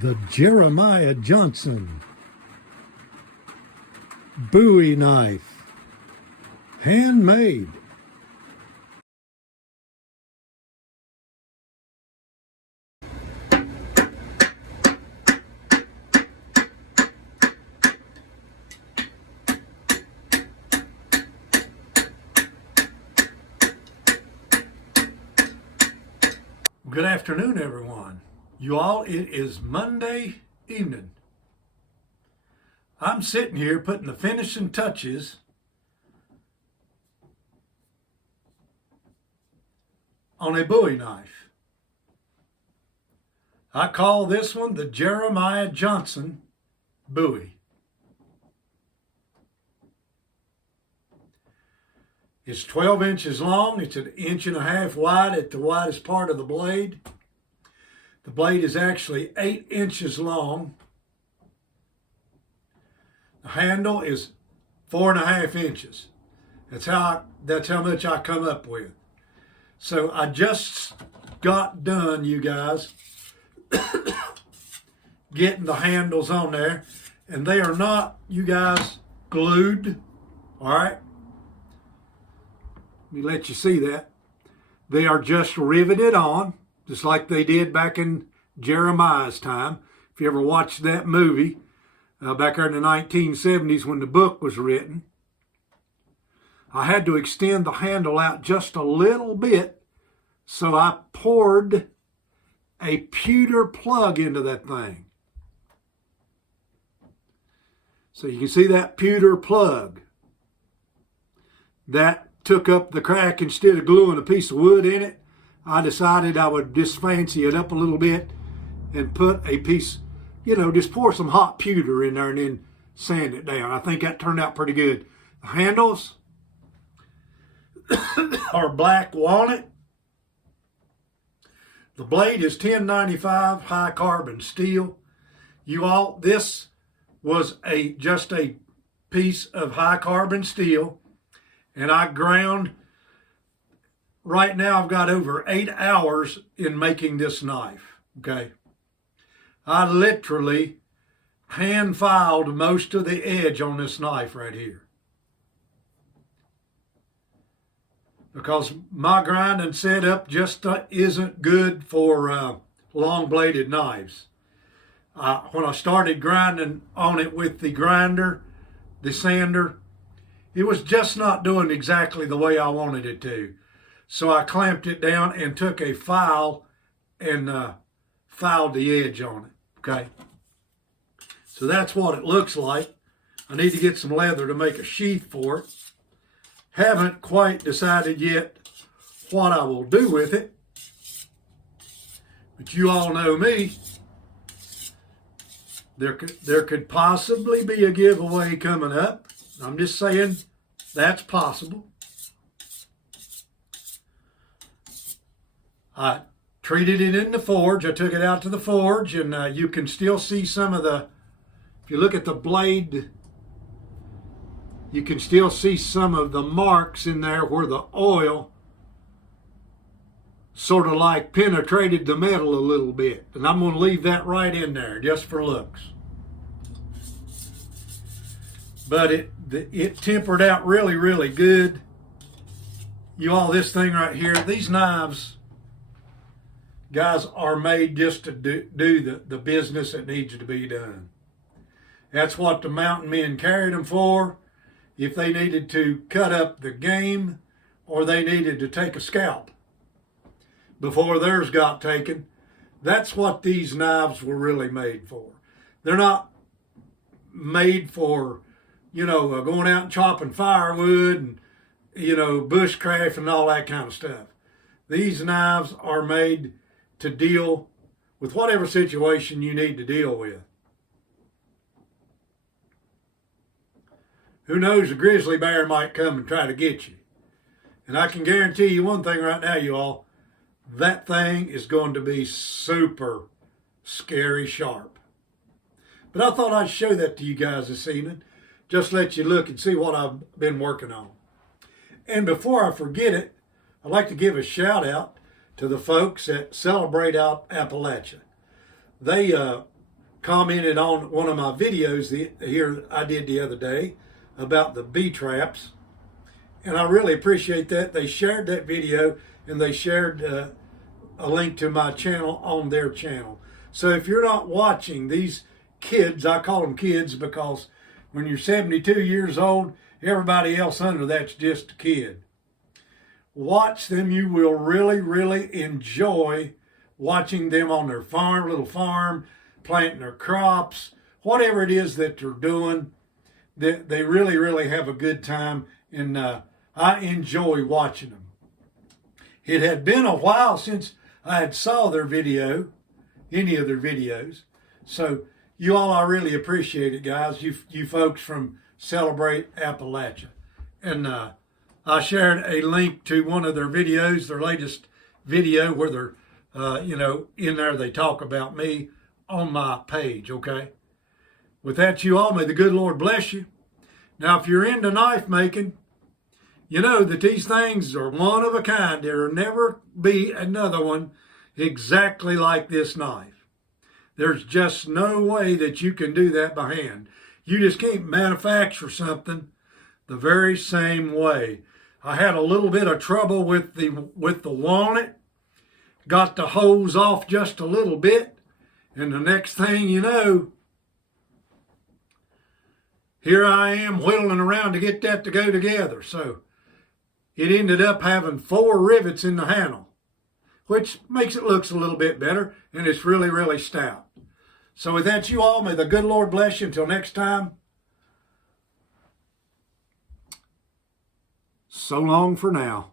The Jeremiah Johnson Bowie knife, handmade. Good afternoon, everyone. You all, it is Monday evening. I'm sitting here putting the finishing touches on a Bowie knife. I call this one the Jeremiah Johnson Bowie. It's 12 inches long. It's 1.5 inches wide at the widest part of the blade. The blade is actually 8 inches long. The handle is 4.5 inches. That's how much I come up with. So I just got done, you guys, getting the handles on there, and they are not, you guys, glued. All right. Let me let you see that. They are just riveted on, just like they did back in Jeremiah's time. If you ever watched that movie, back there in the 1970s when the book was written, I had to extend the handle out just a little bit, so I poured a pewter plug into that thing. So you can see that pewter plug. That took up the crack. Instead of gluing a piece of wood in it, I decided I would just fancy it up a little bit and put a piece, just pour some hot pewter in there and then sand it down. I think that turned out pretty good. The handles are black walnut. The blade is 1095 high carbon steel. You all, this was just a piece of high carbon steel. And I ground, right now I've got over 8 hours in making this knife, okay? I literally hand filed most of the edge on this knife right here. Because my grinding setup just isn't good for long bladed knives. When I started grinding on it with the grinder, the sander, it was just not doing exactly the way I wanted it to. So I clamped it down and took a file and filed the edge on it, okay? So that's what it looks like. I need to get some leather to make a sheath for it. Haven't quite decided yet what I will do with it. But you all know me. There could possibly be a giveaway coming up. I'm just saying that's possible. I treated it in the forge. I took it out to the forge, and you can still see some of the, if you look at the blade, you can still see some of the marks in there where the oil sort of like penetrated the metal a little bit. And I'm going to leave that right in there just for looks. But it tempered out really, really good. You all, this thing right here, these knives, guys, are made just to do the business that needs to be done. That's what the mountain men carried them for. If they needed to cut up the game or they needed to take a scalp before theirs got taken, that's what these knives were really made for. They're not made for, going out and chopping firewood and, bushcraft and all that kind of stuff. These knives are made to deal with whatever situation you need to deal with. Who knows, a grizzly bear might come and try to get you. And I can guarantee you one thing right now, you all, that thing is going to be super scary sharp. But I thought I'd show that to you guys this evening. Just let you look and see what I've been working on. And before I forget it, I'd like to give a shout out to the folks at Appalachia. They commented on one of my videos here I did the other day about the bee traps. And I really appreciate that. They shared that video and they shared a link to my channel on their channel. So if you're not watching these kids, I call them kids because when you're 72 years old, everybody else under that's just a kid. Watch them. You will really, really enjoy watching them on their farm, little farm, planting their crops, whatever it is that they're doing. They really, really have a good time, and I enjoy watching them. It had been a while since I had saw their video, any of their videos. So you all, I really appreciate it, guys. You folks from Celebrate Appalachia. And I shared a link to one of their videos, their latest video where they're, in there they talk about me on my page, okay? With that, you all, may the good Lord bless you. Now, if you're into knife making, you know that these things are one of a kind. There will never be another one exactly like this knife. There's just no way that you can do that by hand. You just can't manufacture something the very same way. I had a little bit of trouble with the walnut. Got the hose off just a little bit. And the next thing you know, here I am whittling around to get that to go together. So it ended up having 4 rivets in the handle, which makes it look a little bit better, and it's really, really stout. So with that, you all, may the good Lord bless you. Until next time, so long for now.